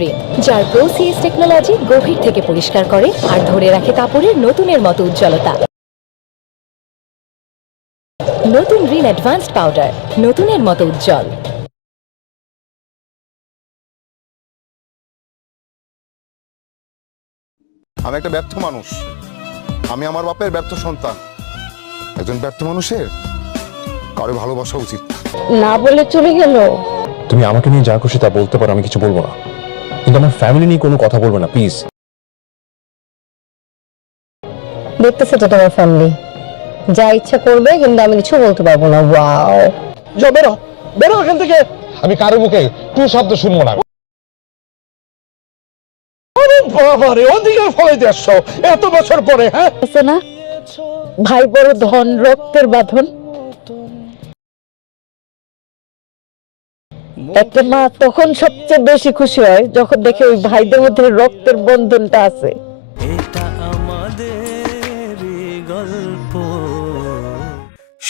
রিন, যার pro-CS technology গভীর থেকে পরিষ্কার করে আর ধরে রাখে কাপড়ের নতুনের মতো উজ্জ্বলতা। নতুন রিন অ্যাডভান্সড পাউডার, নতুনের মতো উজ্জ্বল। আমি একটা ব্যর্থ মানুষ। আমি আমার বাপের ব্যর্থ সন্তান। একজন ব্যর্থ মানুষের কারো ভালোবাসা উচিত না বলে চলে গেল। তুমি আমাকে নিয়ে যা খুশি তা বলতে পারো, আমি কিছু বলবো না, কিন্তু আমার ফ্যামিলি নিয়ে কোনো কথা বলবে না প্লিজ। দেখতেছে তো তোমার ফ্যামিলি, যা ইচ্ছা করবে, কিন্তু আমি কিছু বলতে পারবো না। ওয়াও, যাও, বেরো বেরো এখান থেকে। আমি কারো মুখে টু শব্দ শুনবো না। বাবারে, ওদিকে ফলাইতে আসছো এত বছর পরে? হ্যাঁ, আছে না, ভাই বড় ধন, রক্তের বাঁধন। একটা মা তখন সবচেয়ে বেশি খুশি হয় যখন দেখে ওই ভাইদের মধ্যে রক্তের বন্ধনটা আছে।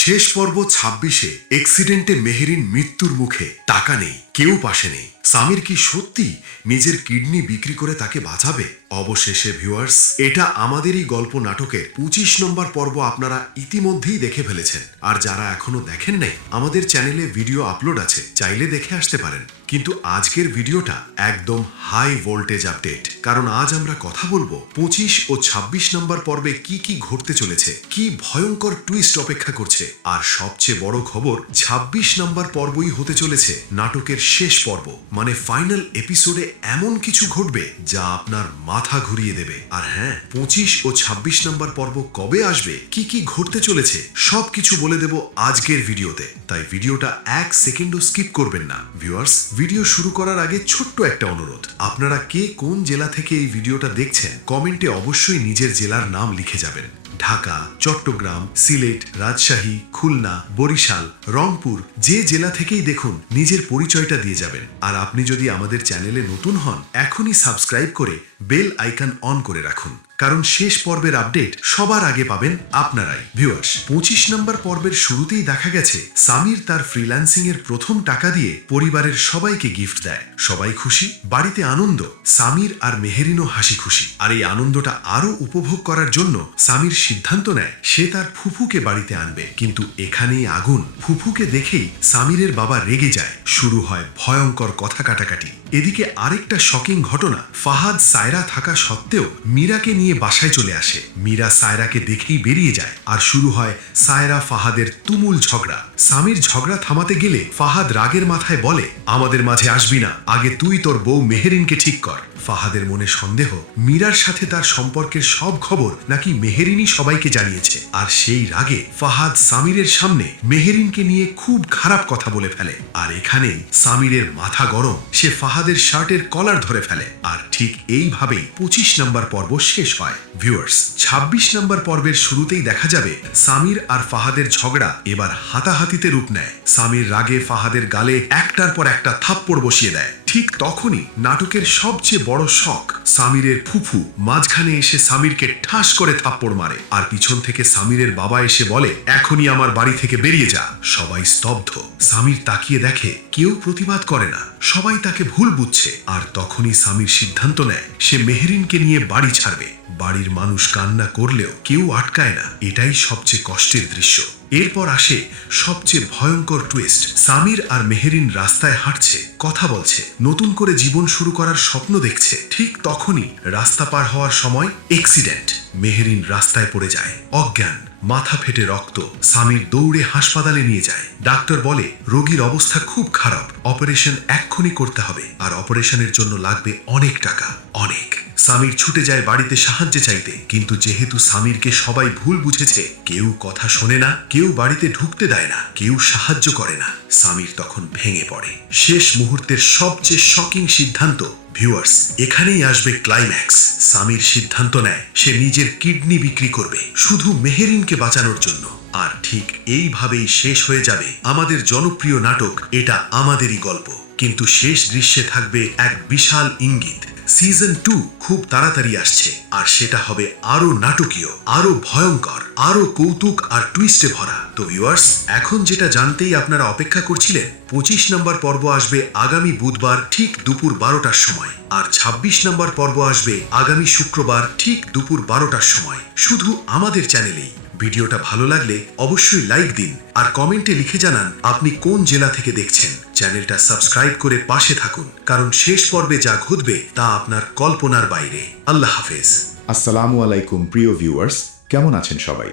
শেষ পর্ব 26-এ অ্যাক্সিডেন্টে মেহেরিন মৃত্যুর মুখে, টাকা নেই, কেউ পাশে নেই। সামির কি সত্যি নিজের কিডনি বিক্রি করে তাকে বাঁচাবে? অবশেষে ভিউয়ার্স, এটা আমাদেরই গল্প নাটকের 25 নম্বর পর্ব আপনারা ইতিমধ্যেই দেখে ফেলেছেন। আর যারা এখনো দেখেন নাই, আমাদের চ্যানেলে ভিডিও আপলোড আছে, চাইলে দেখে আসতে পারেন। কিন্তু আজকের ভিডিওটা একদম হাই ভোল্টেজ আপডেট, কারণ আজ আমরা কথা বলবো 25 ও 26 নম্বর পর্বে কি কি ঘটতে চলেছে, কি ভয়ঙ্কর টুইস্ট অপেক্ষা করছে। আর সবচেয়ে বড় খবর, 26 নম্বর পর্বই হতে চলেছে নাটকের শেষ পর্ব, মানে ফাইনাল এপিসোডে এমন কিছু ঘটবে যা আপনার মাথা ঘুরিয়ে দেবে। আর হ্যাঁ, 25 ও 26 নম্বর পর্ব কবে আসবে, কি কি ঘটতে চলেছে, সবকিছু বলে দেব আজকের ভিডিওতে। তাই ভিডিওটা এক সেকেন্ডও স্কিপ করবেন না। ভিউয়ার্স, ভিডিও শুরু করার আগে ছোট্ট একটা অনুরোধ, আপনারা কে কোন জেলা থেকে এই ভিডিওটা দেখছেন কমেন্টে অবশ্যই নিজের জেলার নাম লিখে যাবেন। ঢাকা, চট্টগ্রাম, সিলেট, রাজশাহী, খুলনা, বরিশাল, রংপুর, যে জেলা থেকেই দেখুন নিজের পরিচয়টা দিয়ে যাবেন। আর আপনি যদি আমাদের চ্যানেলে নতুন হন, এখনই সাবস্ক্রাইব করে বেল আইকন অন করে রাখুন, কারণ শেষ পর্বের আপডেট সবার আগে পাবেন আপনারাই। ভিউয়ার্স, 25 নম্বর পর্বের শুরুতেই দেখা গেছে সামির তার ফ্রিল্যান্সিং এর প্রথম টাকা দিয়ে পরিবারের সবাইকে গিফট দেয়। সবাই খুশি, বাড়িতে আনন্দ, সামির আর মেহেরিনও হাসি খুশি। আর এই আনন্দটা আরো উপভোগ করার জন্য সামির সিদ্ধান্ত নেয় সে তার ফুফুকে বাড়িতে আনবে। কিন্তু এখানেই আগুন। ফুফুকে দেখেই সামিরের বাবা রেগে যায়, শুরু হয় ভয়ঙ্কর কথা কাটাকাটি। এদিকে আরেকটা শকিং ঘটনা, ফাহাদ সায়রা থাকা সত্ত্বেও মীরাকে নিয়ে বাসায় চলে আসে। মীরা সায়রাকে দেখেই বেরিয়ে যায়, আর শুরু হয় সায়রা ফাহাদের তুমুল ঝগড়া। সামির ঝগড়া থামাতে গেলে ফাহাদ রাগের মাথায় বলে, আমাদের মাঝে আসবি না, আগে তুই তোর বউ মেহেরিনকে ঠিক কর। ফাহাদের মনে সন্দেহ, মীরার সাথে তার সম্পর্কের সব খবর নাকি মেহেরিনই সবাইকে জানিয়েছে। আর সেই রাগে ফাহাদ সামিরের সামনে মেহেরিনকে নিয়ে খুব খারাপ কথা বলে ফেলে। আর এখানেই সামিরের মাথা গরম, সে ফাহাদের শার্টের কলার ধরে ফেলে। আর ঠিক এইভাবেই 25 নম্বর পর্ব শেষ হয়। ভিউয়ার্স, 26 নম্বর পর্বের শুরুতেই দেখা যাবে সামির আর ফাহাদের ঝগড়া এবার হাতাহাতিতে রূপ নেয়। সামির রাগে ফাহাদের গালে একটার পর একটা থাপ্পড় বসিয়ে দেয়। ঠিক তখনই নাটকের সবচেয়ে বড় শখ, সামিরের ফুফু মাঝখানে এসে সামিরকে ঠাস করে থাপ্পড় মারে। আর পিছন থেকে সামিরের বাবা এসে বলে, এখনই আমার বাড়ি থেকে বেরিয়ে যা। সবাই স্তব্ধ। সামির তাকিয়ে দেখে কেউ প্রতিবাদ করে না, সবাই তাকে ভুল বুঝছে। আর তখনই সামির সিদ্ধান্ত নেয় সে মেহেরিনকে নিয়ে বাড়ি ছাড়বে। বাড়ির মানুষ কান্না করলেও কেউ আটকায় না। এটাই সবচেয়ে কষ্টের দৃশ্য। এরপর আসে সবচেয়ে ভয়ঙ্কর টুইস্ট। সামির আর মেহেরিন রাস্তায় হাঁটছে, কথা বলছে, নতুন করে জীবন শুরু করার স্বপ্ন দেখছে। ঠিক তখনই রাস্তা পার হওয়ার সময় অ্যাক্সিডেন্ট। মেহেরিন রাস্তায় পড়ে যায়, অজ্ঞান, মাথা ফেটে রক্ত। সামির দৌড়ে হাসপাতালে নিয়ে যায়। ডাক্তার বলে রোগীর অবস্থা খুব খারাপ, অপারেশন এক্ষুনি করতে হবে। আর অপারেশনের জন্য লাগবে অনেক টাকা, অনেক। সামির ছুটে যায় বাড়িতে সাহায্য চাইতে, কিন্তু যেহেতু সামিরকে সবাই ভুল বুঝেছে, কেউ কথা শোনে না, কেউ বাড়িতে ঢুকতে দেয় না, কেউ সাহায্য করে না। সামির তখন ভেঙে পড়ে। শেষ মুহূর্তের সবচেয়ে শকিং সিদ্ধান্ত। ভিউয়ার্স, এখানেই আসবে ক্লাইম্যাক্স। সামির সিদ্ধান্ত নেয় সে নিজের কিডনি বিক্রি করবে শুধু মেহেরিনকে বাঁচানোর জন্য। আর ঠিক এইভাবেই শেষ হয়ে যাবে আমাদের জনপ্রিয় নাটক এটা আমাদেরই গল্প। কিন্তু শেষ দৃশ্যে থাকবে এক বিশাল ইঙ্গিত, সিজন 2 খুব তাড়াতাড়ি আসছে। আর সেটা হবে আরো নাটকীয়, আরো ভয়ঙ্কর, আরো কৌতুক আর টুইস্টে ভরা। তো ভিউয়ার্স, এখন যেটা জানতেই আপনারা অপেক্ষা করছিলেন, 25 নম্বর পর্ব আসবে আগামী বুধবার ঠিক দুপুর 12টার সময়, আর 26 নম্বর পর্ব আসবে আগামী শুক্রবার ঠিক দুপুর 12টার সময়, শুধু আমাদের চ্যানেলেই। ভিডিওটা ভালো লাগলে অবশ্যই লাইক দিন আর কমেন্টে লিখে জানান আপনি কোন জেলা থেকে দেখছেন। চ্যানেলটা সাবস্ক্রাইব করে পাশে থাকুন, কারণ শেষ পর্বে যা ঘটবে তা আপনার কল্পনার বাইরে। আল্লাহ হাফেজ। আসসালামু আলাইকুম প্রিয় ভিউয়ার্স, কেমন আছেন সবাই?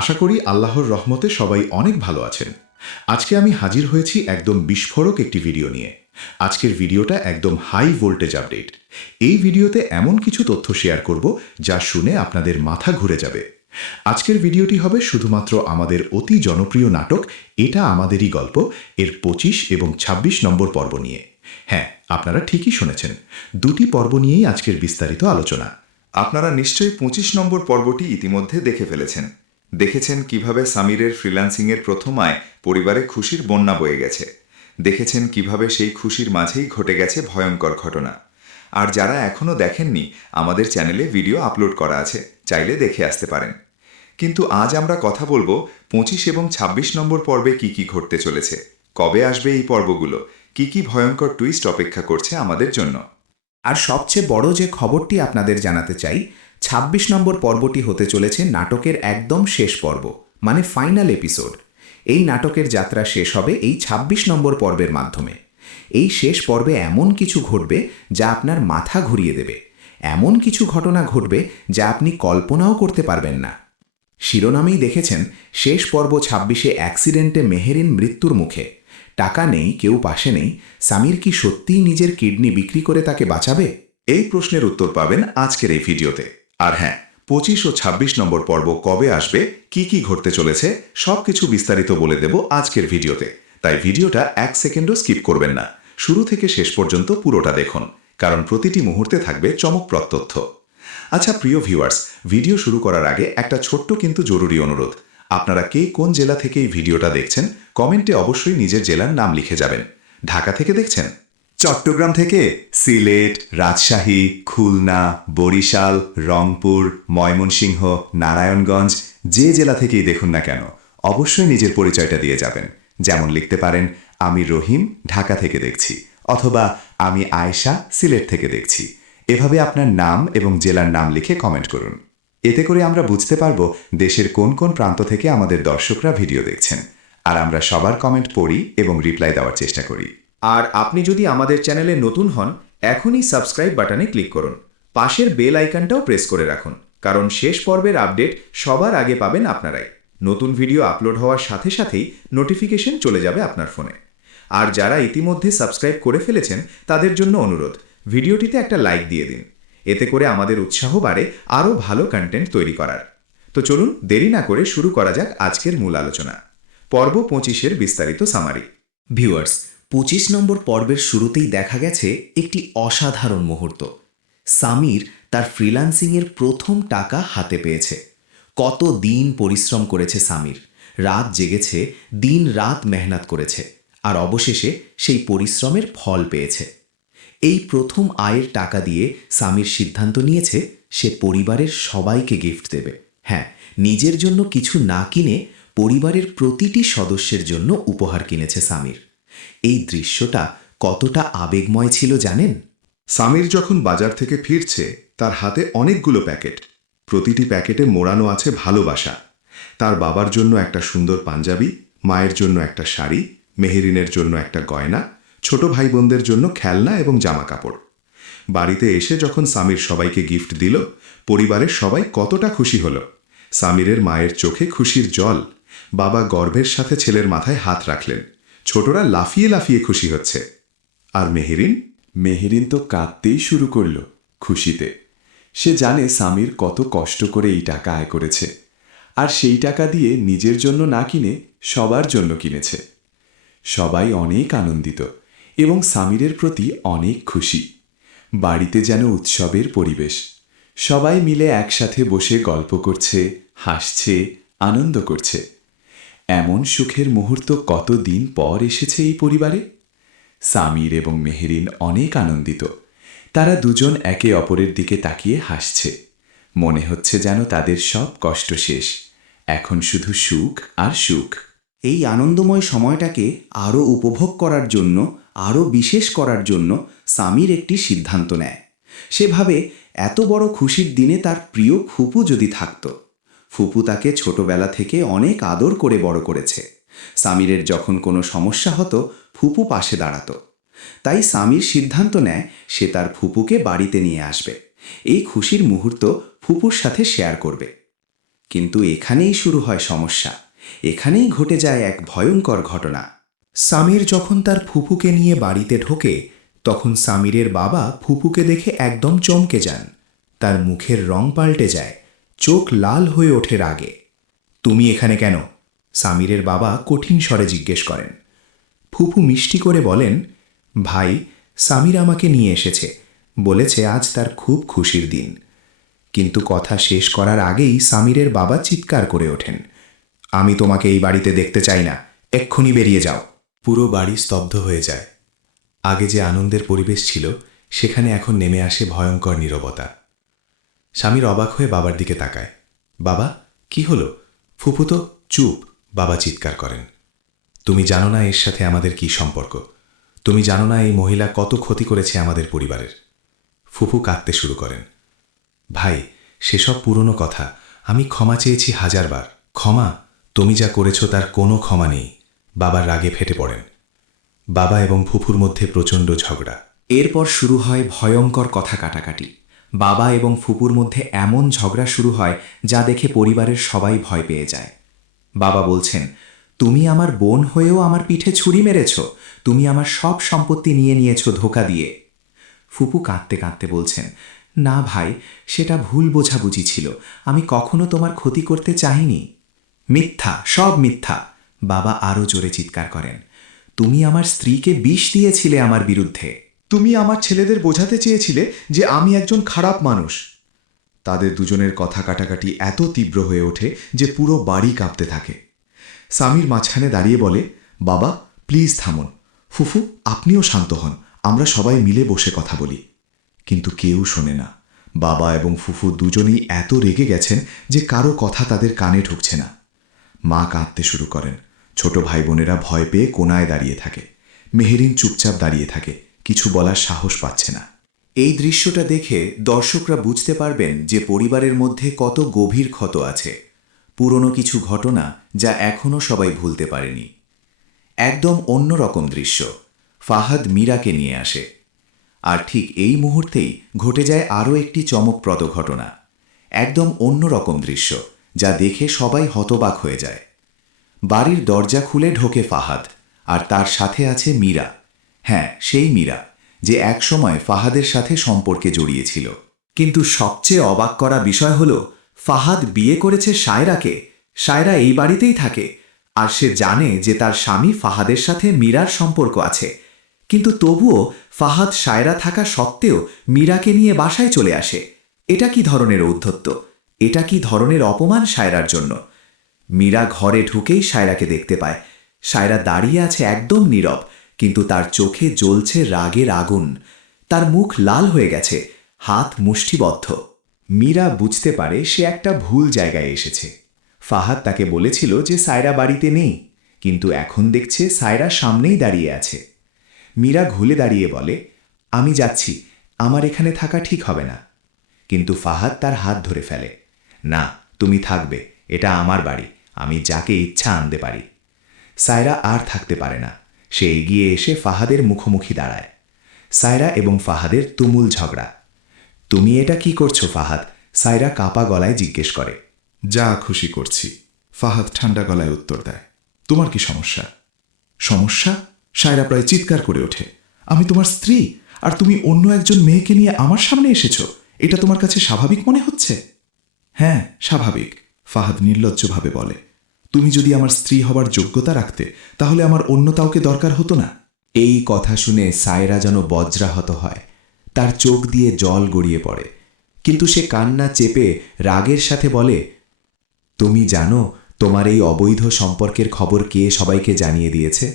আশা করি আল্লাহর রহমতে সবাই অনেক ভালো আছেন। আজকে আমি হাজির হয়েছি একদম বিস্ফোরক একটি ভিডিও নিয়ে। আজকের ভিডিওটা একদম হাই ভোল্টেজ আপডেট। এই ভিডিওতে এমন কিছু তথ্য শেয়ার করব যা শুনে আপনাদের মাথা ঘুরে যাবে। আজকের ভিডিওটি হবে শুধুমাত্র আমাদের অতি জনপ্রিয় নাটক এটা আমাদেরই গল্প এর 25 এবং 26 নম্বর পর্ব নিয়ে। হ্যাঁ, আপনারা ঠিকই শুনেছেন, দুটি পর্ব নিয়েই আজকের বিস্তারিত আলোচনা। আপনারা নিশ্চয়ই 25 নম্বর পর্বটি ইতিমধ্যে দেখে ফেলেছেন। দেখেছেন কিভাবে সামিরের ফ্রিল্যান্সিংয়ের প্রথম আয় পরিবারে খুশির বন্যা বয়ে গেছে। দেখেছেন কিভাবে সেই খুশির মাঝেই ঘটে গেছে ভয়ঙ্কর ঘটনা। আর যারা এখনও দেখেননি, আমাদের চ্যানেলে ভিডিও আপলোড করা আছে, চাইলে দেখে আসতে পারেন। কিন্তু আজ আমরা কথা বলবো 25 এবং 26 নম্বর পর্বে কি কি ঘটতে চলেছে, কবে আসবে এই পর্বগুলো, কি কি ভয়ঙ্কর টুইস্ট অপেক্ষা করছে আমাদের জন্য। আর সবচেয়ে বড় যে খবরটি আপনাদের জানাতে চাই, 26 নম্বর পর্বটি হতে চলেছে নাটকের একদম শেষ পর্ব, মানে ফাইনাল এপিসোড। এই নাটকের যাত্রা শেষ হবে এই 26 নম্বর পর্বের মাধ্যমে। এই শেষ পর্বে এমন কিছু ঘটবে যা আপনার মাথা ঘুরিয়ে দেবে, এমন কিছু ঘটনা ঘটবে যা আপনি কল্পনাও করতে পারবেন না। শিরোনামেই দেখেছেন, শেষ পর্ব 26-এ অ্যাক্সিডেন্টে মেহেরিন মৃত্যুর মুখে। টাকা নেই, কেউ পাশে নেই। সামির কি সত্যিই নিজের কিডনি বিক্রি করে তাকে বাঁচাবে? এই প্রশ্নের উত্তর পাবেন আজকের এই ভিডিওতে। আর হ্যাঁ, 25 ও 26 নম্বর পর্ব কবে আসবে, কি কি ঘটতে চলেছে, সবকিছু বিস্তারিত বলে দেব আজকের ভিডিওতে। তাই ভিডিওটা 1 সেকেন্ডও স্কিপ করবেন না, শুরু থেকে শেষ পর্যন্ত পুরোটা দেখুন, কারণ প্রতিটি মুহূর্তে থাকবে চমকপ্রদ তথ্য। আচ্ছা প্রিয় ভিউয়ার্স, ভিডিও শুরু করার আগে একটা ছোট্ট কিন্তু জরুরি অনুরোধ। আপনারা কে কোন জেলা থেকে এই ভিডিওটা দেখছেন, কমেন্টে অবশ্যই নিজের জেলার নাম লিখে যাবেন। ঢাকা থেকে দেখছেন? চট্টগ্রাম থেকে, সিলেট, রাজশাহী, খুলনা, বরিশাল, রংপুর, ময়মনসিংহ, নারায়ণগঞ্জ, যে জেলা থেকেই দেখুন না কেন, অবশ্যই নিজের পরিচয়টা দিয়ে যাবেন। যেমন লিখতে পারেন, আমি রহিম, ঢাকা থেকে দেখছি, অথবা আমি আয়েশা, সিলেট থেকে দেখছি। এভাবে আপনার নাম এবং জেলার নাম লিখে কমেন্ট করুন। এতে করে আমরা বুঝতে পারবো দেশের কোন কোন প্রান্ত থেকে আমাদের দর্শকরা ভিডিও দেখছেন, আর আমরা সবার কমেন্ট পড়ি এবং রিপ্লাই দেওয়ার চেষ্টা করি। আর আপনি যদি আমাদের চ্যানেলে নতুন হন, এখনই সাবস্ক্রাইব বাটনে ক্লিক করুন। পাশের বেল আইকনটাও প্রেস করে রাখুন, কারণ শেষ পর্বের আপডেট সবার আগে পাবেন আপনারাই। নতুন ভিডিও আপলোড হওয়ার সাথে সাথেই নোটিফিকেশন চলে যাবে আপনার ফোনে। আর যারা ইতিমধ্যে সাবস্ক্রাইব করে ফেলেছেন, তাদের জন্য অনুরোধ, ভিডিওটিতে একটা লাইক দিয়ে দিন। এতে করে আমাদের উৎসাহ বাড়ে আরও ভালো কন্টেন্ট তৈরি করার। তো চলুন দেরি না করে শুরু করা যাক আজকের মূল আলোচনা। পর্ব 25-এর বিস্তারিত সামারি। ভিউয়ার্স, 25 নম্বর পর্বের শুরুতেই দেখা গেছে একটি অসাধারণ মুহূর্ত। সামির তার ফ্রিল্যান্সিংয়ের প্রথম টাকা হাতে পেয়েছে। কত দিন পরিশ্রম করেছে সামির, রাত জেগেছে, দিন রাত মেহনত করেছে, আর অবশেষে সেই পরিশ্রমের ফল পেয়েছে। এই প্রথম আয়ের টাকা দিয়ে সামির সিদ্ধান্ত নিয়েছে সে পরিবারের সবাইকে গিফট দেবে। হ্যাঁ, নিজের জন্য কিছু না কিনে পরিবারের প্রতিটি সদস্যের জন্য উপহার কিনেছে সামির। এই দৃশ্যটা কতটা আবেগময় ছিল জানেন? সামির যখন বাজার থেকে ফিরছে, তার হাতে অনেকগুলো প্যাকেট। প্রতিটি প্যাকেটে মোড়ানো আছে ভালোবাসা। তার বাবার জন্য একটা সুন্দর পাঞ্জাবি, মায়ের জন্য একটা শাড়ি, মেহেরিনের জন্য একটা গয়না, ছোট ভাই বোনদের জন্য খেলনা এবং জামা কাপড়। বাড়িতে এসে যখন সামির সবাইকে গিফট দিল, পরিবারের সবাই কতটা খুশি হলো। সামিরের মায়ের চোখে খুশির জল। বাবা গর্বের সাথে ছেলের মাথায় হাত রাখলেন। ছোটরা লাফিয়ে লাফিয়ে খুশি হচ্ছে। আর মেহেরিন তো কাঁদতেই শুরু করল খুশিতে। সে জানে সামির কত কষ্ট করে এই টাকা আয় করেছে, আর সেই টাকা দিয়ে নিজের জন্য না কিনে সবার জন্য কিনেছে। সবাই অনেক আনন্দিত এবং সামিরের প্রতি অনেক খুশি। বাড়িতে যেন উৎসবের পরিবেশ। সবাই মিলে একসাথে বসে গল্প করছে, হাসছে, আনন্দ করছে। এমন সুখের মুহূর্ত কতদিন পর এসেছে এই পরিবারে। সামির এবং মেহেরিন অনেক আনন্দিত। তারা দুজন একে অপরের দিকে তাকিয়ে হাসছে। মনে হচ্ছে যেন তাদের সব কষ্ট শেষ। এখন শুধু সুখ আর সুখ। এই আনন্দময় সময়টাকে আরও উপভোগ করার জন্য, আরও বিশেষ করার জন্য সামির একটি সিদ্ধান্ত নেয়। সে ভাবে এত বড় খুশির দিনে তার প্রিয় ফুপু যদি থাকত। ফুপু তাকে ছোটবেলা থেকে অনেক আদর করে বড় করেছে। সামিরের যখন কোনো সমস্যা হতো ফুপু পাশে দাঁড়াতো। তাই সামির সিদ্ধান্ত নেয় সে তার ফুপুকে বাড়িতে নিয়ে আসবে, এই খুশির মুহূর্ত ফুপুর সাথে শেয়ার করবে। কিন্তু এখানেই শুরু হয় সমস্যা, এখানেই ঘটে যায় এক ভয়ঙ্কর ঘটনা। সামির যখন তার ফুপুকে নিয়ে বাড়িতে ঢোকে তখন সামিরের বাবা ফুপুকে দেখে একদম চমকে যান। তার মুখের রং পাল্টে যায়, চোখ লাল হয়ে ওঠে রাগে। তুমি এখানে কেন? সামিরের বাবা কঠিন স্বরে জিজ্ঞেস করেন। ফুপু মিষ্টি করে বলেন, ভাই, সামির আমাকে নিয়ে এসেছে, বলেছে আজ তার খুব খুশির দিন। কিন্তু কথা শেষ করার আগেই সামিরের বাবা চিৎকার করে ওঠেন, আমি তোমাকে এই বাড়িতে দেখতে চাই না, এক্ষুনি বেরিয়ে যাও। পুরো বাড়ি স্তব্ধ হয়ে যায়। আগে যে আনন্দের পরিবেশ ছিল সেখানে এখন নেমে আসে ভয়ঙ্কর নীরবতা। স্বামীর অবাক হয়ে বাবার দিকে তাকায়। বাবা, কি হলো? ফুপু তো চুপ। বাবা চিৎকার করেন, তুমি জানো না এর সাথে আমাদের কি সম্পর্ক? তুমি জানো না এই মহিলা কত ক্ষতি করেছে আমাদের পরিবারের? ফুপু কাঁদতে শুরু করেন। ভাই, সেসব পুরনো কথা, আমি ক্ষমা চেয়েছি 1000 বার। ক্ষমা? তুমি যা করেছ তার কোনো ক্ষমা নেই। বাবার রাগে ফেটে পড়েন। বাবা এবং ফুপুর মধ্যে প্রচণ্ড ঝগড়া। এরপর শুরু হয় ভয়ঙ্কর কথা কাটাকাটি। বাবা এবং ফুপুর মধ্যে এমন ঝগড়া শুরু হয় যা দেখে পরিবারের সবাই ভয় পেয়ে যায়। বাবা বলছেন, তুমি আমার বোন হয়েও আমার পিঠে ছুরি মেরেছ, তুমি আমার সব সম্পত্তি নিয়ে নিয়েছ ধোঁকা দিয়ে। ফুপু কাঁদতে কাঁদতে বলছেন, না ভাই, সেটা ভুল বোঝাবুঝি ছিল, আমি কখনো তোমার ক্ষতি করতে চাইনি। মিথ্যা, সব মিথ্যা। বাবা আরও জোরে চিৎকার করেন, তুমি আমার স্ত্রীকে বিষ দিয়েছিলে আমার বিরুদ্ধে। তুমি আমার ছেলেদের বোঝাতে চেয়েছিলে যে আমি একজন খারাপ মানুষ। তাদের দুজনের কথা কাটাকাটি এত তীব্র হয়ে ওঠে যে পুরো বাড়ি কাঁপতে থাকে। সামির মাঝখানে দাঁড়িয়ে বলে, বাবা প্লিজ থামুন, ফুফু আপনিও শান্ত হন, আমরা সবাই মিলে বসে কথা বলি। কিন্তু কেউ শোনে না। বাবা এবং ফুফু দুজনেই এত রেগে গেছেন যে কারো কথা তাদের কানে ঢুকছে না। মা কাঁদতে শুরু করেন, ছোট ভাই বোনেরা ভয় পেয়ে কোনায় দাঁড়িয়ে থাকে। মেহেরিন চুপচাপ দাঁড়িয়ে থাকে, কিছু বলার সাহস পাচ্ছে না। এই দৃশ্যটা দেখে দর্শকরা বুঝতে পারবেন যে পরিবারের মধ্যে কত গভীর ক্ষত আছে, পুরনো কিছু ঘটনা যা এখনও সবাই ভুলতে পারেনি। একদম অন্যরকম দৃশ্য, ফাহাদ মীরাকে নিয়ে আসে। আর ঠিক এই মুহূর্তেই ঘটে যায় আরও একটি চমকপ্রদ ঘটনা। একদম অন্যরকম দৃশ্য যা দেখে সবাই হতবাক হয়ে যায়। বাড়ির দরজা খুলে ঢোকে ফাহাদ, আর তার সাথে আছে মীরা। হ্যাঁ, সেই মীরা যে একসময় ফাহাদের সাথে সম্পর্কে জড়িয়েছিল। কিন্তু সবচেয়ে অবাক করা বিষয় হল, ফাহাদ বিয়ে করেছে সায়রাকে। সায়রা এই বাড়িতেই থাকে, আর সে জানে যে তার স্বামী ফাহাদের সাথে মীরার সম্পর্ক আছে। কিন্তু তবুও ফাহাদ সায়রা থাকা সত্ত্বেও মীরাকে নিয়ে বাসায় চলে আসে। এটা কি ধরনের ঔদ্ধত্য? এটা কি ধরনের অপমান সায়রার জন্য? মীরা ঘরে ঢুকেই সায়রাকে দেখতে পায়। সায়রা দাঁড়িয়ে আছে একদম নীরব, কিন্তু তার চোখে জ্বলছে রাগের আগুন। তার মুখ লাল হয়ে গেছে, হাত মুষ্টিবদ্ধ। মীরা বুঝতে পারে সে একটা ভুল জায়গায় এসেছে। ফাহাদ তাকে বলেছিল যে সায়রা বাড়িতে নেই, কিন্তু এখন দেখছে সায়রা সামনেই দাঁড়িয়ে আছে। মীরা ঘুরে দাঁড়িয়ে বলে, আমি যাচ্ছি, আমার এখানে থাকা ঠিক হবে না। কিন্তু ফাহাদ তার হাত ধরে ফেলে, না, তুমি থাকবে, এটা আমার বাড়ি, আমি যাকে ইচ্ছা আনতে পারি। সায়রা আর থাকতে পারে না, সে এগিয়ে এসে ফাহাদের মুখোমুখি দাঁড়ায়। সায়রা এবং ফাহাদের তুমুল ঝগড়া। তুমি এটা কি করছো ফাহাদ? সায়রা কাঁপা গলায় জিজ্ঞেস করে। যা খুশি করছি, ফাহাদ ঠান্ডা গলায় উত্তর দেয়। তোমার কি সমস্যা? সমস্যা? সায়রা প্রায় চিৎকার করে ওঠে, আমি তোমার স্ত্রী, আর তুমি অন্য একজন মেয়েকে নিয়ে আমার সামনে এসেছো, এটা তোমার কাছে স্বাভাবিক মনে হচ্ছে? হ্যাঁ, স্বাভাবিক, ফাহাদ নির্লজ্জভাবে বলে। তুমি যদি আমার স্ত্রী হবার যোগ্যতা রাখতে তাহলে আমার অন্য কাউকে দরকার হতো না। এই কথা শুনে সায়রা যেন বজ্রাহত হয়, তার চোখ দিয়ে জল গড়িয়ে পড়ে। কিন্তু সে কান্না চেপে রাগের সাথে বলে, তুমি জানো তোমার এই অবৈধ সম্পর্কের খবর কে সবাইকে জানিয়ে দিয়েছে?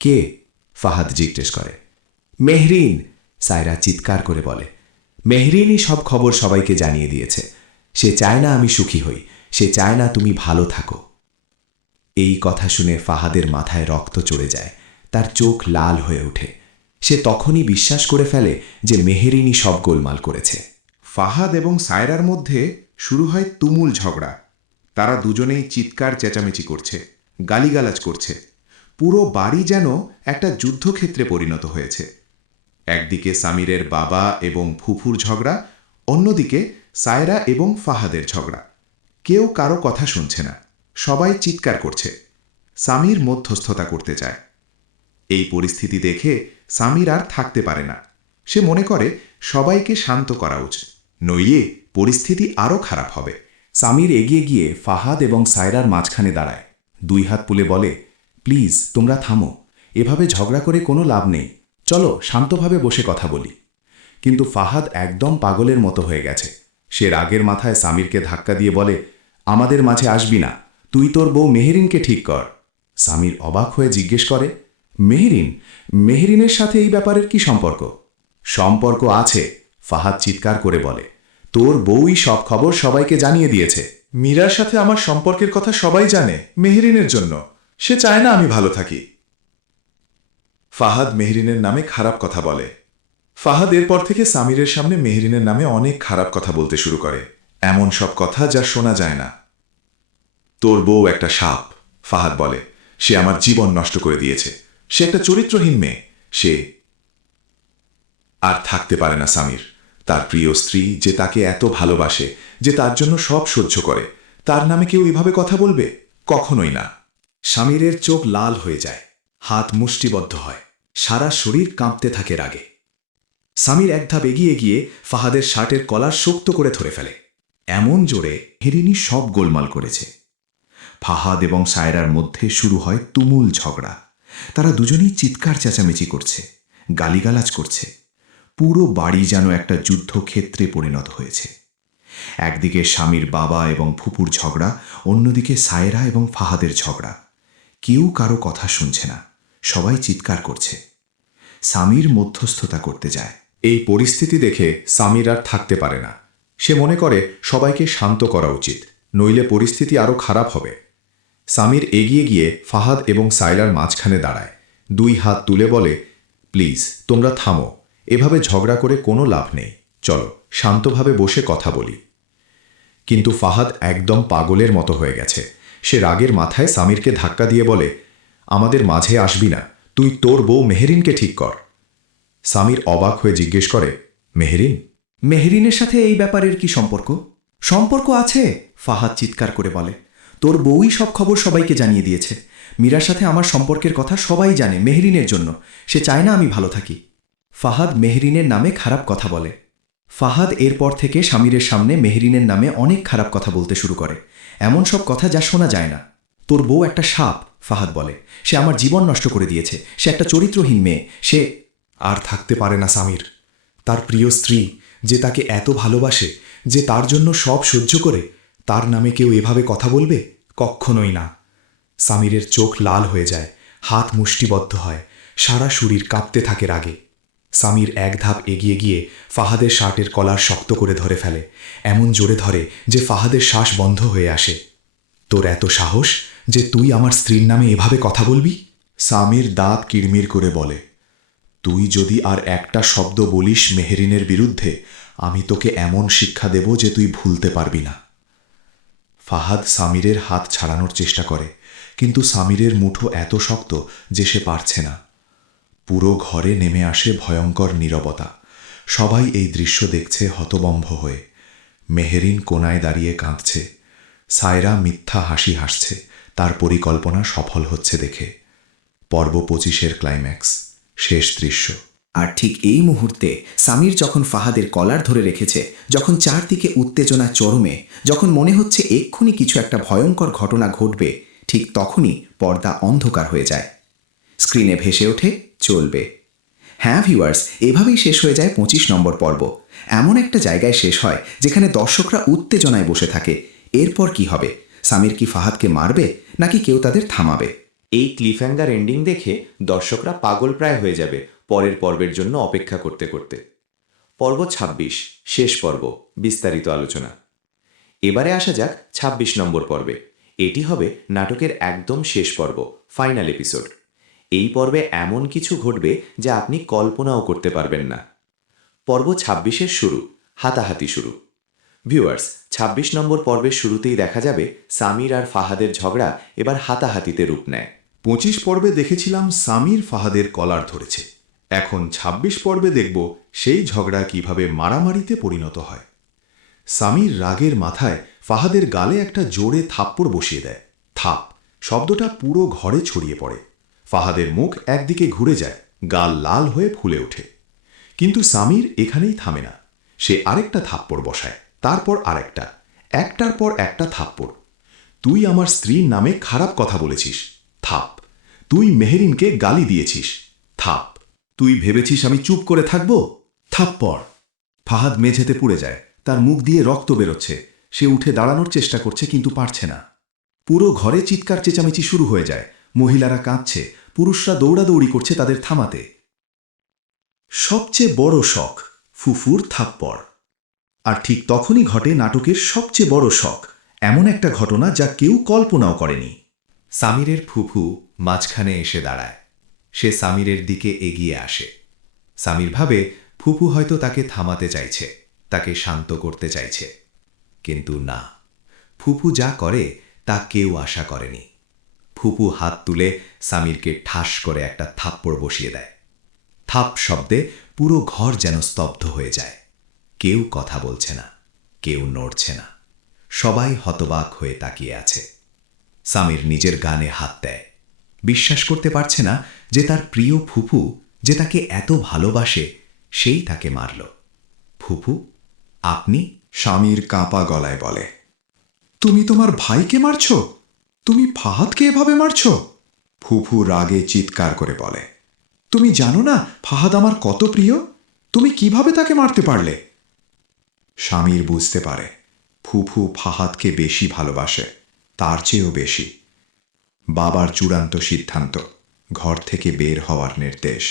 কে? ফাহাদ জিজ্ঞেস করে। মেহরিন, সায়রা চিৎকার করে বলে। মেহরিনই সব খবর সবাইকে জানিয়ে দিয়েছে। সে চায় না আমি সুখী হই, সে চায় না তুমি ভালো থাকো। এই কথা শুনে ফাহাদের মাথায় রক্ত চড়ে যায়, তার চোখ লাল হয়ে ওঠে। সে তখনই বিশ্বাস করে ফেলে যে মেহেরিনই সব গোলমাল করেছে। ফাহাদ এবং সায়রার মধ্যে শুরু হয় তুমুল ঝগড়া। তারা দুজনেই চিৎকার চেঁচামেচি করছে, গালিগালাজ করছে। পুরো বাড়ি যেন একটা যুদ্ধক্ষেত্রে পরিণত হয়েছে। একদিকে সামিরের বাবা এবং ফুফুর ঝগড়া, অন্যদিকে সায়রা এবং ফাহাদের ঝগড়া। কেউ কারো কথা শুনছে না, সবাই চিৎকার করছে। সামির মধ্যস্থতা করতে চায়। এই পরিস্থিতি দেখে সামির আর থাকতে পারে না। সে মনে করে সবাইকে শান্ত করা উচিত, নইলে পরিস্থিতি আরও খারাপ হবে। সামির এগিয়ে গিয়ে ফাহাদ এবং সায়রার মাঝখানে দাঁড়ায়। দুই হাত তুলে বলে, প্লিজ তোমরা থামো, এভাবে ঝগড়া করে কোনো লাভ নেই, চলো শান্তভাবে বসে কথা বলি। কিন্তু ফাহাদ একদম পাগলের মতো হয়ে গেছে। সে রাগের মাথায় সামিরকে ধাক্কা দিয়ে বলে, আমাদের মাঝে আসবি না, তুই তোর বউ মেহেরিনকে ঠিক কর। সামির অবাক হয়ে জিজ্ঞেস করে, মেহেরিন? মেহেরিনের সাথে এই ব্যাপারের কি সম্পর্ক? সম্পর্ক আছে, ফাহাদ চিৎকার করে বলে, তোর বউই সব খবর সবাইকে জানিয়ে দিয়েছে। মীরার সাথে আমার সম্পর্কের কথা সবাই জানে মেহেরিনের জন্য। সে চায় না আমি ভালো থাকি। ফাহাদ মেহেরিনের নামে খারাপ কথা বলে। ফাহাদ এরপর থেকে সামিরের সামনে মেহেরিনের নামে অনেক খারাপ কথা বলতে শুরু করে, এমন সব কথা যা শোনা যায় না। তোর বউ একটা সাপ, ফাহাদ বলে। সে আমার জীবন নষ্ট করে দিয়েছে। সে একটা চরিত্রহীন মেয়ে। সে আর থাকতে পারে না সামির। তার প্রিয় স্ত্রী যে তাকে এত ভালোবাসে, যে তার জন্য সব সহ্য করে, তার নামে কেউ এভাবে কথা বলবে? কখনোই না। সামিরের চোখ লাল হয়ে যায়, হাত মুষ্টিবদ্ধ হয়, সারা শরীর কাঁপতে থাকে রাগে। সামির এক ধাপ এগিয়ে গিয়ে ফাহাদের শার্টের কলার শক্ত করে ধরে ফেলে, এমন জোরে মেহেরিন সব গোলমাল করেছে। ফাহাদ এবং সায়রার মধ্যে শুরু হয় তুমুল ঝগড়া। তারা দুজনেই চিৎকার চেঁচামেচি করছে, গালিগালাজ করছে। পুরো বাড়ি যেন একটা যুদ্ধক্ষেত্রে পরিণত হয়েছে। একদিকে স্বামীর বাবা এবং ফুপুর ঝগড়া, অন্যদিকে সায়রা এবং ফাহাদের ঝগড়া। কেউ কারো কথা শুনছে না, সবাই চিৎকার করছে। সামির মধ্যস্থতা করতে যায়। এই পরিস্থিতি দেখে সামির আর থাকতে পারে না। সে মনে করে সবাইকে শান্ত করা উচিত, নইলে পরিস্থিতি আরও খারাপ হবে। সামির এগিয়ে গিয়ে ফাহাদ এবং সায়রার মাঝখানে দাঁড়ায়। দুই হাত তুলে বলে, প্লিজ তোমরা থামো, এভাবে ঝগড়া করে কোনো লাভ নেই, চলো শান্তভাবে বসে কথা বলি। কিন্তু ফাহাদ একদম পাগলের মতো হয়ে গেছে। সে রাগের মাথায় সামিরকে ধাক্কা দিয়ে বলে, আমাদের মাঝে আসবি না, তুই তোর বউ মেহেরিনকে ঠিক কর। সামির অবাক হয়ে জিজ্ঞেস করে, মেহেরিন? মেহেরিনের সাথে এই ব্যাপারের কি সম্পর্ক? সম্পর্ক আছে, ফাহাদ চিৎকার করে বলে। তোর বউই সব খবর সবাইকে জানিয়ে দিয়েছে। মীরার সাথে আমার সম্পর্কের কথা সবাই জানে মেহেরিনের জন্য। সে চায় না আমি ভালো থাকি। ফাহাদ মেহেরিনের নামে খারাপ কথা বলে। ফাহাদ এরপর থেকে সামিরের সামনে মেহেরিনের নামে অনেক খারাপ কথা বলতে শুরু করে, এমন সব কথা যা শোনা যায় না। তোর বউ একটা সাপ, ফাহাদ বলে। সে আমার জীবন নষ্ট করে দিয়েছে। সে একটা চরিত্রহীন মেয়ে। সে আর থাকতে পারে না সামির। তার প্রিয় স্ত্রী যে তাকে এত ভালোবাসে, যে তার জন্য সব সহ্য করে, তার নামে কেউ এভাবে কথা বলবে? কখনোই না। সামিরের চোখ লাল হয়ে যায়, হাত মুষ্টিবদ্ধ হয়, সারা শরীর কাঁপতে থাকে রাগে। সামির এক ধাপ এগিয়ে গিয়ে ফাহাদের শার্টের কলার শক্ত করে ধরে ফেলে, এমন জোরে ধরে যে ফাহাদের শ্বাস বন্ধ হয়ে আসে। তোর এত সাহস যে তুই আমার স্ত্রীর নামে এভাবে কথা বলবি? সামির দাঁত কিড়মির করে বলে, তুই যদি আর একটা শব্দ বলিস মেহেরিনের বিরুদ্ধে, আমি তোকে এমন শিক্ষা দেব যে তুই ভুলতে পারবি না। ফাহাদ সামিরের হাত ছাড়ানোর চেষ্টা করে, কিন্তু সামিরের মুঠো এত শক্ত যে সে পারছে না। পুরো ঘরে নেমে আসে ভয়ঙ্কর নীরবতা। সবাই এই দৃশ্য দেখছে হতবম্ব হয়ে। মেহেরিন কোনায় দাঁড়িয়ে কাঁদছে। সায়রা মিথ্যা হাসি হাসছে, তার পরিকল্পনা সফল হচ্ছে দেখে। পর্ব 25-এর ক্লাইম্যাক্স, শেষ দৃশ্য। আর ঠিক এই মুহূর্তে সামির যখন ফাহাদের কলার ধরে রেখেছে, যখন চারদিকে উত্তেজনা চরমে, যখন মনে হচ্ছে এক্ষুনি কিছু একটা ভয়ঙ্কর ঘটনা ঘটবে, ঠিক তখনই পর্দা অন্ধকার হয়ে যায়। স্ক্রিনে ভেসে ওঠে চলবে। হ্যাঁ ভিউয়ার্স, এভাবেই শেষ হয়ে যায় 25 নম্বর পর্ব। এমন একটা জায়গায় শেষ হয় যেখানে দর্শকরা উত্তেজনায় বসে থাকে। এরপর কি হবে? সামির কি ফাহাদকে মারবে, নাকি কেউ তাদের থামাবে? এই ক্লিফহ্যাঙ্গার এন্ডিং দেখে দর্শকরা পাগল প্রায় হয়ে যাবে পরের পর্বের জন্য অপেক্ষা করতে করতে। পর্ব 26, শেষ পর্ব, বিস্তারিত আলোচনা। এবারে আসা যাক ২৬ নম্বর পর্বে। এটি হবে নাটকের একদম শেষ পর্ব, ফাইনাল এপিসোড। এই পর্বে এমন কিছু ঘটবে যা আপনি কল্পনাও করতে পারবেন না। পর্ব ২৬-এর শুরু, হাতাহাতি শুরু। ভিউয়ার্স, ২৬ নম্বর পর্বের শুরুতেই দেখা যাবে সামির আর ফাহাদের ঝগড়া এবার হাতাহাতিতে রূপ নেয়। ২৫ পর্বে দেখেছিলাম সামির ফাহাদের কলার ধরেছে। এখন ২৬ পর্বে দেখব সেই ঝগড়া কিভাবে মারামারিতে পরিণত হয়। সামির রাগের মাথায় ফাহাদের গালে একটা জোরে থাপ্পড় বসিয়ে দেয়। থাপ শব্দটা পুরো ঘরে ছড়িয়ে পড়ে। ফাহাদের মুখ একদিকে ঘুরে যায়, গাল লাল হয়ে ফুলে ওঠে। কিন্তু সামির এখানেই থামে না। সে আরেকটা থাপ্পড় বসায়, তারপর আরেকটা, একটার পর একটা থাপ্পড়। তুই আমার স্ত্রীর নামে খারাপ কথা বলেছিস, থাপ। তুই মেহেরিনকে গালি দিয়েছিস, থাপ। তুই ভেবেছিস আমি চুপ করে থাকব, থাপ্পড়। ফাহাদ মেঝেতে পুড়ে যায়, তার মুখ দিয়ে রক্ত বেরোচ্ছে। সে উঠে দাঁড়ানোর চেষ্টা করছে কিন্তু পারছে না। পুরো ঘরে চিৎকার চেঁচামেচি শুরু হয়ে যায়। মহিলারা কাঁদছে, পুরুষরা দৌড়াদৌড়ি করছে তাদের থামাতে। সবচেয়ে বড় শখ, ফুফুর থাপ্পড়। আর ঠিক তখনই ঘটে নাটকের সবচেয়ে বড় শখ, এমন একটা ঘটনা যা কেউ কল্পনাও করেনি। সামিরের ফুফু মাঝখানে এসে দাঁড়ায়। সে সামিরের দিকে এগিয়ে আসে। সামির ভাবে ফুফু হয়তো তাকে থামাতে চাইছে, তাকে শান্ত করতে চাইছে। কিন্তু না, ফুফু যা করে তা কেউ আশা করেনি। ফুফু হাত তুলে সামিরকে ঠাস করে একটা থাপ্পড় বসিয়ে দেয়। থাপ শব্দে পুরো ঘর যেন স্তব্ধ হয়ে যায়। কেউ কথা বলছে না, কেউ নড়ছে না। সবাই হতবাক হয়ে তাকিয়ে আছে। সামির নিজের গানে হাত দেয়। বিশ্বাস করতে পারছে না যে তার প্রিয় ফুফু, যে তাকে এত ভালোবাসে, সেই তাকে মারল। ফুফু, আপনি? স্বামীর কাঁপা গলায় বলে, তুমি তোমার ভাইকে মারছ? তুমি ফাহাদকে এভাবে মারছ? ফুফু রাগে চিৎকার করে বলে, তুমি জানো না ফাহাদ আমার কত প্রিয়? তুমি কিভাবে তাকে মারতে পারলে? স্বামীর বুঝতে পারে ফুফু ফাহাদকে বেশি ভালোবাসে, তার চেয়েও বেশি। বাবার চূড়ান্ত সিদ্ধান্ত, ঘর থেকে বের হওয়ার নির্দেশ।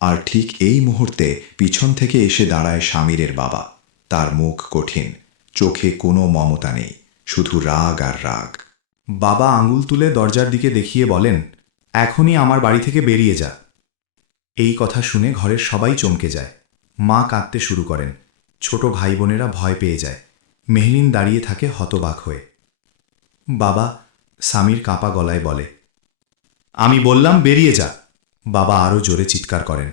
আর ঠিক এই মুহূর্তে পিছন থেকে এসে দাঁড়ায় স্বামীরের বাবা। তার মুখ কঠিন, চোখে কোনো মমতা নেই, শুধু রাগ আর রাগ। বাবা আঙুল তুলে দরজার দিকে দেখিয়ে বলেন, এখনই আমার বাড়ি থেকে বেরিয়ে যা। এই কথা শুনে ঘরের সবাই চমকে যায়। মা কাঁদতে শুরু করেন। ছোট ভাই বোনেরা ভয় পেয়ে যায়। মেহরিন দাঁড়িয়ে থাকে হতবাক হয়ে। বাবা, সামির কাঁপা গলায় বলে, আমি বললাম বেরিয়ে যা। বাবা আরও জোরে চিৎকার করেন,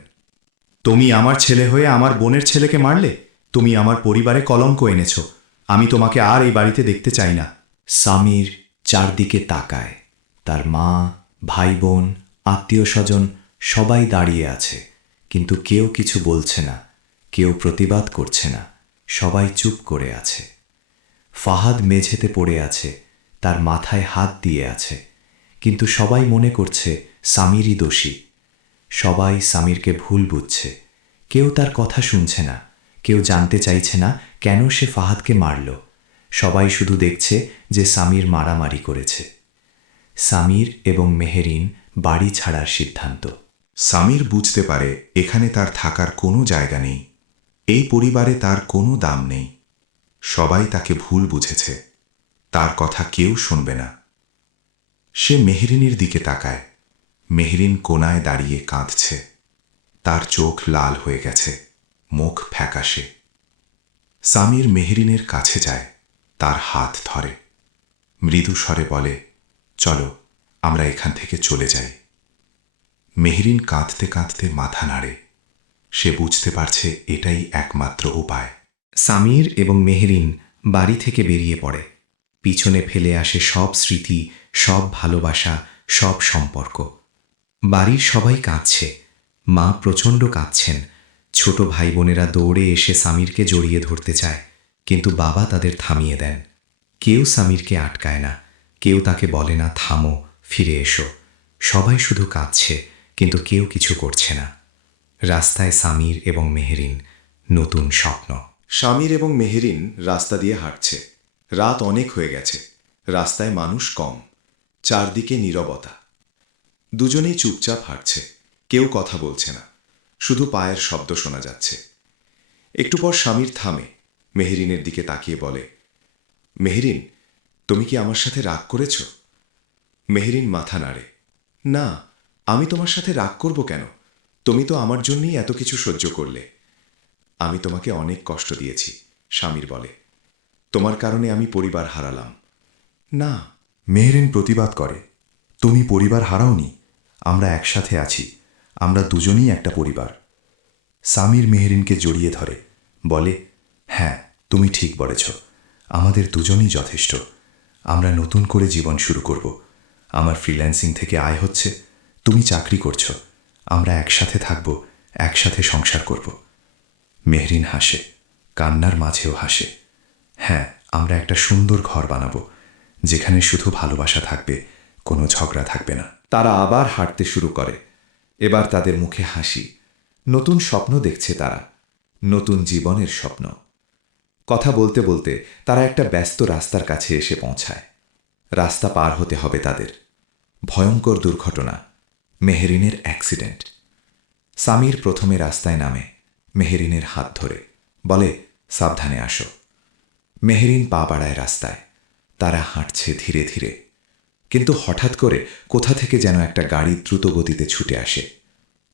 তুমি আমার ছেলে হয়ে আমার বোনের ছেলেকে মারলে? তুমি আমার পরিবারে কলঙ্ক এনেছ। আমি তোমাকে আর এই বাড়িতে দেখতে চাই না। সামির চারদিকে তাকায়। তার মা, ভাই বোন, আত্মীয় স্বজন সবাই দাঁড়িয়ে আছে, কিন্তু কেউ কিছু বলছে না, কেউ প্রতিবাদ করছে না। সবাই চুপ করে আছে। ফাহাদ মেঝেতে পড়ে আছে, তার মাথায় হাত দিয়ে আছে, কিন্তু সবাই মনে করছে সামিরই দোষী। সবাই সামিরকে ভুল বুঝছে। কেউ তার কথা শুনছে না, কেউ জানতে চাইছে না কেন সে ফাহাদকে মারল। সবাই শুধু দেখছে যে সামির মারামারি করেছে। সামির এবং মেহেরিন বাড়ি ছাড়ার সিদ্ধান্ত। সামির বুঝতে পারে এখানে তার থাকার কোনো জায়গা নেই। এই পরিবারে তার কোনো দাম নেই। সবাই তাকে ভুল বুঝেছে, তার কথা কেউ শুনবে না। সে মেহরিনের দিকে তাকায়। মেহরিন কোনায় দাঁড়িয়ে কাঁদছে। তার চোখ লাল হয়ে গেছে, মুখ ফ্যাকাশে। সামির মেহরিনের কাছে যায়, তার হাত ধরে, মৃদু স্বরে বলে, চলো আমরা এখান থেকে চলে যাই। মেহরিন কাঁদতে কাঁদতে মাথা নাড়ে। সে বুঝতে পারছে এটাই একমাত্র উপায়। সামির এবং মেহরিন বাড়ি থেকে বেরিয়ে পড়ে। পিছনে ফেলে আসে সব স্মৃতি, সব ভালোবাসা, সব সম্পর্ক। বাড়ির সবাই কাঁদছে। মা প্রচণ্ড কাঁদছেন। ছোট ভাই বোনেরা দৌড়ে এসে সামিরকে জড়িয়ে ধরতে চায়, কিন্তু বাবা তাদের থামিয়ে দেন। কেউ সামিরকে আটকায় না, কেউ তাকে বলে না থামো, ফিরে এসো। সবাই শুধু কাঁদছে, কিন্তু কেউ কিছু করছে না। রাস্তায় সামির এবং মেহরিন, নতুন স্বপ্ন। স্বামীর এবং মেহরিন রাস্তা দিয়ে হাঁটছে। রাত অনেক হয়ে গেছে, রাস্তায় মানুষ কম, চারদিকে নীরবতা। দুজনেই চুপচাপ হাঁটছে, কেউ কথা বলছে না, শুধু পায়ের শব্দ শোনা যাচ্ছে। একটু পর স্বামীর থামে, মেহরিনের দিকে তাকিয়ে বলে, মেহরিন, তুমি কি আমার সাথে রাগ করেছ? মেহরিন মাথা নাড়ে। না, আমি তোমার সাথে রাগ করব কেন? তুমি তো আমার জন্যই এত কিছু সহ্য করলে। আমি তোমাকে অনেক কষ্ট দিয়েছি, স্বামীর বলে। তোমার কারণে আমি পরিবার হারালাম। না, মেহরিন প্রতিবাদ করে। তুমি পরিবার হারাওনি, আমরা একসাথে আছি, আমরা দুজনেই একটা পরিবার। সামির মেহরিনকে জড়িয়ে ধরে, বলে, হ্যাঁ তুমি ঠিক বলেছ, আমাদের দুজনই যথেষ্ট। আমরা নতুন করে জীবন শুরু করব। আমার ফ্রিল্যান্সিং থেকে আয় হচ্ছে, তুমি চাকরি করছো, আমরা একসাথে থাকব, একসাথে সংসার করব। মেহরিন হাসে, কান্নার মাঝেও হাসে। হ্যাঁ, আমরা একটা সুন্দর ঘর বানাবো, যেখানে শুধু ভালোবাসা থাকবে, কোনো ঝগড়া থাকবে না। তারা আবার হাঁটতে শুরু করে। এবার তাদের মুখে হাসি। নতুন স্বপ্ন দেখছে তারা, নতুন জীবনের স্বপ্ন। কথা বলতে বলতে তারা একটা ব্যস্ত রাস্তার কাছে এসে পৌঁছায়। রাস্তা পার হতে হবে তাদের। ভয়ঙ্কর দুর্ঘটনা, মেহরিনের অ্যাক্সিডেন্ট। সামির প্রথমে রাস্তায় নামে, মেহরিনের হাত ধরে বলে, সাবধানে আসো। মেহরিন পা বাড়ায় রাস্তায়। তারা হাঁটছে ধীরে ধীরে, কিন্তু হঠাৎ করে কোথা থেকে যেন একটা গাড়ি দ্রুত গতিতে ছুটে আসে।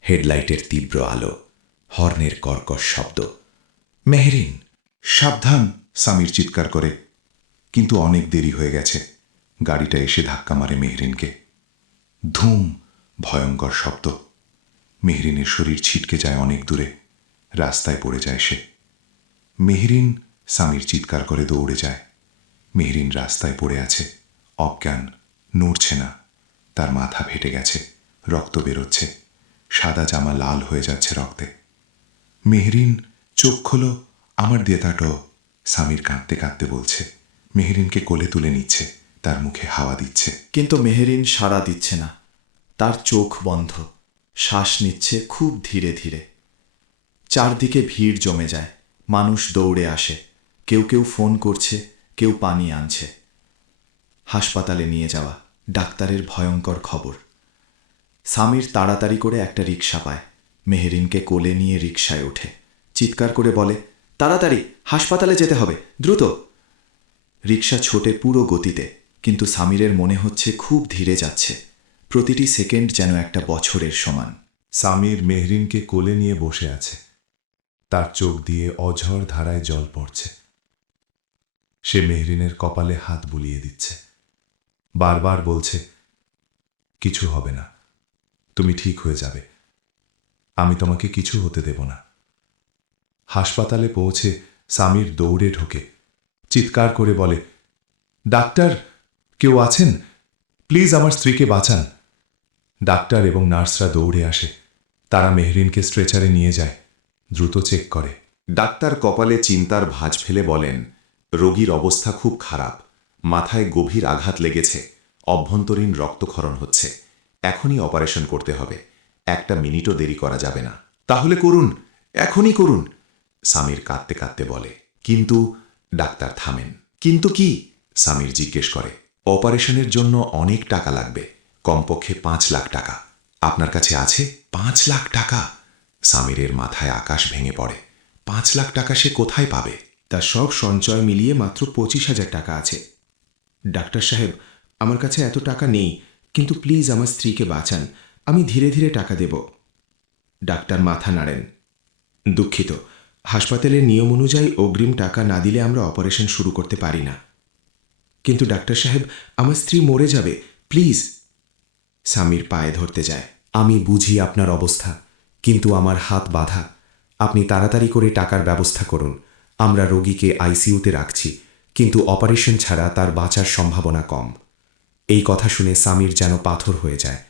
হেডলাইটের তীব্র আলো, হর্নের কর্কশ শব্দ। মেহরিন! সাবধান! সামির চিৎকার করে, কিন্তু অনেক দেরি হয়ে গেছে। গাড়িটা এসে ধাক্কা মারে মেহরিনকে। ধুম! ভয়ঙ্কর শব্দ। মেহরিনের শরীর ছিটকে যায় অনেক দূরে, রাস্তায় পড়ে যায় সে। মেহরিন! সামির চিৎকার করে দৌড়ে যায়। মেহরিন রাস্তায় পড়ে আছে, অজ্ঞান, নড়ছে না। তার মাথা ফেটে গেছে, রক্ত বেরোচ্ছে, সাদা জামা লাল হয়ে যাচ্ছে রক্তে। মেহরিন! চোখ খোলো, আমার দেতাটো। সামির কাঁদতে কাঁদতে বলছে। মেহরিনকে কোলে তুলে নিচ্ছে, তার মুখে হাওয়া দিচ্ছে। কিন্তু মেহরিন সাড়া দিচ্ছে না। তার চোখ বন্ধ, শ্বাস নিচ্ছে খুব ধীরে ধীরে। চারদিকে ভিড় জমে যায়, মানুষ দৌড়ে আসে। কেউ কেউ ফোন করছে, কেউ পানি আনছে। হাসপাতালে নিয়ে যাওয়া, ডাক্তারের ভয়ঙ্কর খবর। সামির তাড়াতাড়ি করে একটা রিকশা পায়, মেহরিনকে কোলে নিয়ে রিকশায় ওঠে। চিৎকার করে বলে, তাড়াতাড়ি হাসপাতালে যেতে হবে, দ্রুত। রিকশা ছোটে পুরো গতিতে, কিন্তু সামিরের মনে হচ্ছে খুব ধীরে যাচ্ছে। প্রতিটি সেকেন্ড যেন একটা বছরের সমান। সামির মেহরিনকে কোলে নিয়ে বসে আছে। তার চোখ দিয়ে অঝর ধারায় জল পড়ছে। সে মেহরিনের কপালে হাত বুলিয়ে দিচ্ছে, বারবার বলছে, কিছু হবে না, তুমি ঠিক হয়ে যাবে, আমি তোমাকে কিছু হতে দেব না। হাসপাতালে পৌঁছে সামির দৌড়ে ঢোকে, চিৎকার করে বলে, ডাক্তার, কেউ আছেন? প্লিজ আমার স্ত্রীকে বাঁচান। ডাক্তার এবং নার্সরা দৌড়ে আসে। তারা মেহরিনকে স্ট্রেচারে নিয়ে যায়, দ্রুত চেক করে। ডাক্তার কপালে চিন্তার ভাঁজ ফেলে বলেন, রোগীর অবস্থা খুব খারাপ, মাথায় গভীর আঘাত লেগেছে, অভ্যন্তরীণ রক্তক্ষরণ হচ্ছে, এখনই অপারেশন করতে হবে, একটা মিনিটও দেরি করা যাবে না। তাহলে করুন, এখনই করুন, সামির কাঁদতে কাঁদতে বলে। কিন্তু ডাক্তার থামেন। কিন্তু কি? সামির জিজ্ঞেস করে। অপারেশনের জন্য অনেক টাকা লাগবে, কমপক্ষে 5 লাখ টাকা। আপনার কাছে আছে 5 লাখ টাকা? সামিরের মাথায় আকাশ ভেঙে পড়ে। 5 লাখ টাকা সে কোথায় পাবে? তার সব সঞ্চয় মিলিয়ে মাত্র 25,000 টাকা আছে। ডাক্তার সাহেব, আমার কাছে এত টাকা নেই, কিন্তু প্লিজ আমার স্ত্রীকে বাঁচান, আমি ধীরে ধীরে টাকা দেব। ডাক্তার মাথা নাড়েন। দুঃখিত, হাসপাতালের নিয়ম অনুযায়ী অগ্রিম টাকা না দিলে আমরা অপারেশন শুরু করতে পারি না। কিন্তু ডাক্তার সাহেব, আমার স্ত্রী মরে যাবে, প্লিজ। সামির পায়ে ধরতে যায়। আমি বুঝি আপনার অবস্থা, কিন্তু আমার হাত বাঁধা। আপনি তাড়াতাড়ি করে টাকার ব্যবস্থা করুন। আমরা রোগীকে আইসিইউতে রাখছি, কিন্তু অপারেশন ছাড়া তার বাঁচার সম্ভাবনা কম। এই কথা শুনে সামির যেন পাথর হয়ে যায়।